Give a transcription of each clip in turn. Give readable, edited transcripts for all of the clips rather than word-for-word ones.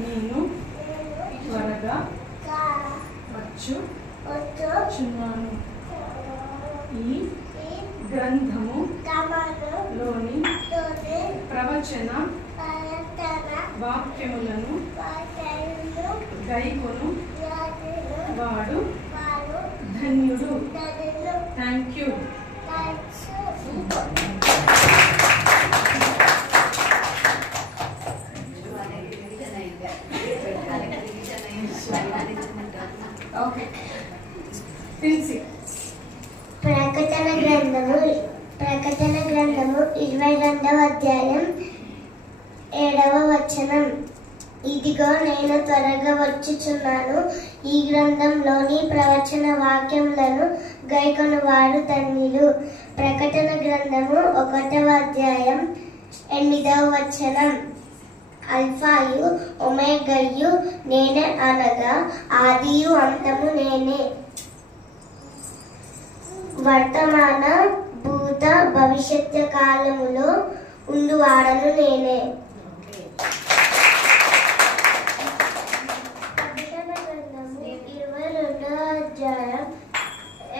నేను త్వరగా వచ్చుచున్నాను. ఈ గ్రంథము లోని ప్రవచన వాక్యములను గైకొను వాడు ధన్యుడు. Thank you. ప్రకటన గ్రంథము 22వ అధ్యాయం 7వ వచనం. ఇదిగో నేను త్వరగా వచ్చుచున్నాను. ఈ గ్రంథంలోని ప్రవచన వాక్యములను గైకొనువాడు ధన్యులు. ప్రకటన గ్రంథము 1వ అధ్యాయం 8వ వచనం. అల్ఫాయు ఒమేగయు నేనే అనగా ఆదియు అంతము నేనే. వర్తమాన భూత భవిష్యత్ కాలములో ఉండువాడను నేనే. ప్రకటన గ్రంథము 22వ అధ్యాయం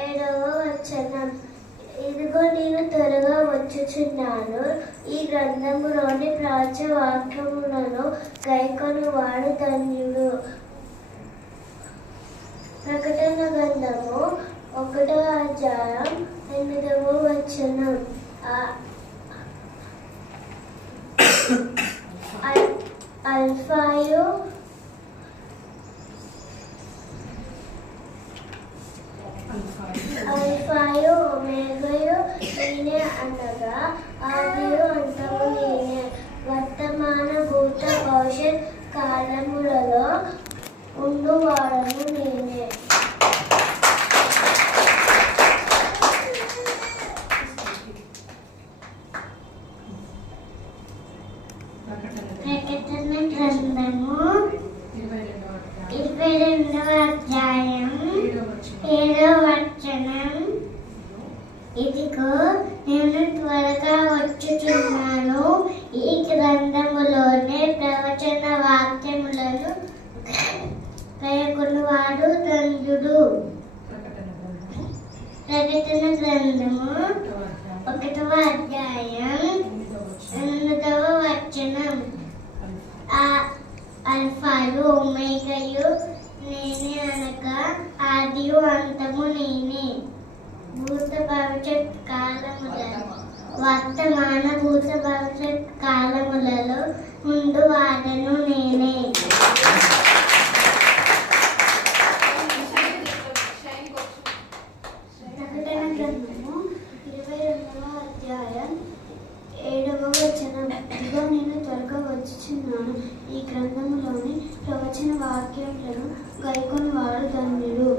7వ వచనం. ఇదిగో నేను త్వరగా వచ్చుచున్నాను. ఈ గ్రంథములోని ప్రవచన వాక్యములను గైకొనువాడు ధన్యుడు. ప్రకటన గ్రంథము 1వ అధ్యాయం 8వ వచనం. అల్ఫాయు ఒమేగయు నేనే అనగా ఆదియు అంతము నేనే. వర్తమాన భూత భవిష్యత్ కాలములలో ఉండువాడను నేనే. ప్రకటన గ్రంథము 22వ అధ్యాయం 7వ వచనం. ఇదిగో నేను త్వరగా వచ్చుచున్నాను. ఈ గ్రంథములోనే ప్రవచన వాక్యములను గైకొనువాడు ధన్యుడు. ప్రకటన గ్రంథము 1వ అధ్యాయం 8వ వచనం. అల్ఫాయు ఒమేగయు నేనే అనగా ఆదియు అంతము నేనే. భూత భవిష్యత్ కాలములలో వర్తమాన భూత భవిష్యత్ కాలములలో ఉండువాడను నేనే. ప్రకటన గ్రంథము 22వ అధ్యాయం 7వ వచనం. ఇదిగో నేను త్వరగా వచ్చుచున్నాను. ఈ గ్రంథములోని ప్రవచన వాక్యములను గైకొనువాడు ధన్యుడు.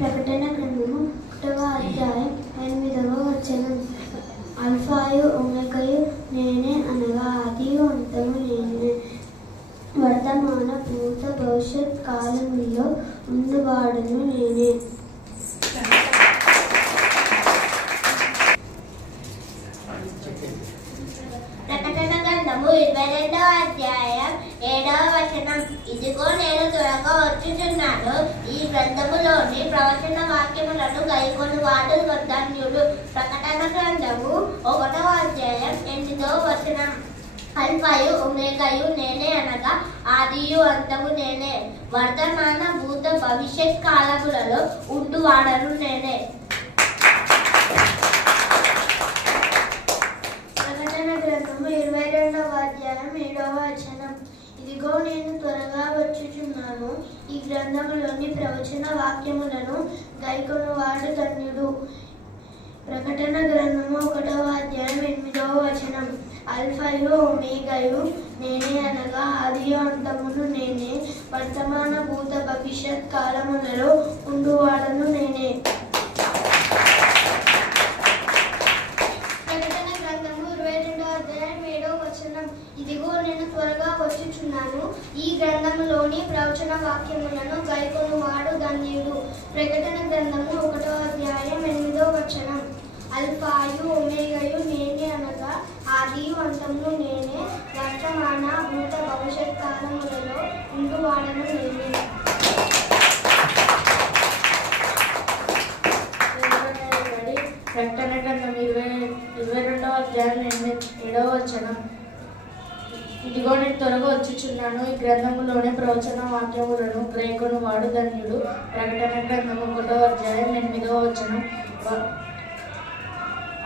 ప్రకటన గ్రంథము 1వ అధ్యాయం 8వ వచనం. అల్ఫాయు ఒమేగయు నేనే అనగా ఆదియు అంతము నేనే. వర్తమాన భూత భవిష్యత్ కాలములో ఉండువాడను నేనే. ప్రకటన గ్రంథము 22వ అధ్యాయం 7వ వచనం. ఇదిగో నేను త్వరగా వచ్చుచున్నాను. ఈ గ్రంథములోని ప్రవచన వాక్యములను గైకొనువాడు ధన్యుడు. ప్రకటన గ్రంథము 1వ అధ్యాయం 8వ వచనం. అల్ఫాయు ఒమేగయు నేనే అనగా ఆదియు అంతము నేనే. వర్తమాన భూత భవిష్యత్ కాలములలో ఉండువాడను నేనే. ప్రకటన గ్రంథము 22వ అధ్యాయం 7వ వచనం. ఇదిగో నేను త్వరగా వచ్చుచున్నాను. ఈ గ్రంథములోని ప్రవచన వాక్యములను గైకొనువాడు ధన్యుడు. ప్రకటన గ్రంథము 1వ అధ్యాయం 8వ వచనం. అల్ఫాయు ఒమేగయు నేనే అనగా ఆదియు అంతమును నేనే. వర్తమాన భూత భవిష్యత్ కాలములలో ఉండువాడను నేనే. ప్రకటన గ్రంథము 22వ అధ్యాయం 7వ వచనం. ఇదిగో నేను త్వరగా వచ్చుచున్నాను. ఈ గ్రంథములోని ప్రవచన వాక్యములను గైకొనువాడు ధన్యుడు. ప్రకటన గ్రంథము 1వ అధ్యాయం 8వ వచనం. అల్ఫాయు ఒమేగయు నేనే అనగా ఆదియు అంతమును నేనే. వర్తమాన భూత భవిష్యత్ కాలములలో ఉండు వాడను నేనే. ప్రకటన గ్రంథం 22వ అధ్యాయం 7వ వచనం. ఇదిగో నేను త్వరగా వచ్చుచున్నాను, ఈ గ్రంథములోనే ప్రవచన వాక్యములను గ్రహికొను వాడు ధన్యుడు. ప్రకటన గ్రంథం 1వ అధ్యాయం 8వ వచనం.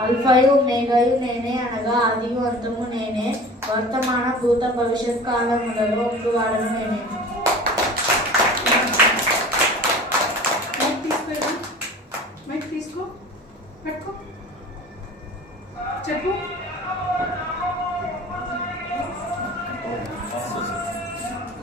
అల్ఫాయు ఒమేగాయు నేనే, అనగా ఆదియు అంతము నేనే, వర్తమాన భూత భవిష్యత్ కాలములలో ఉండు వాడను నేనే.